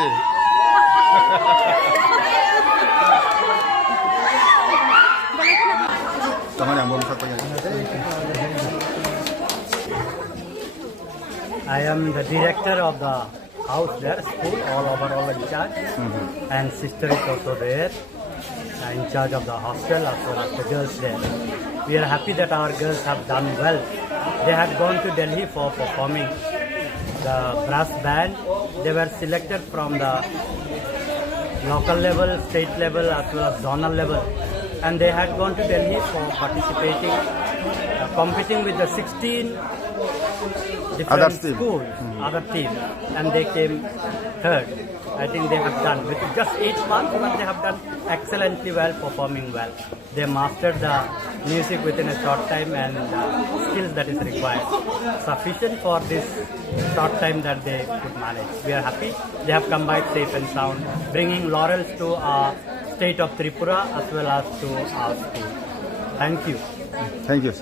হয়েছে। I am the director of the house there, school, all overall in charge. And sister is also there, in charge of the hostel as well as the girls there. We are happy that our girls have done well. They had gone to Delhi for performing the brass band. They were selected from the local level, state level as well as zonal level. And they had gone to Delhi for participating, competing with the 16 different schools, other teams, and they came third. I think they have done with just 8 months, but they have done excellently well, performing well. They mastered the music within a short time and skills that is required, sufficient for this short time that they could manage. We are happy. They have come back safe and sound, bringing laurels to our state of Tripura as well as to our school. Thank you. Thank you.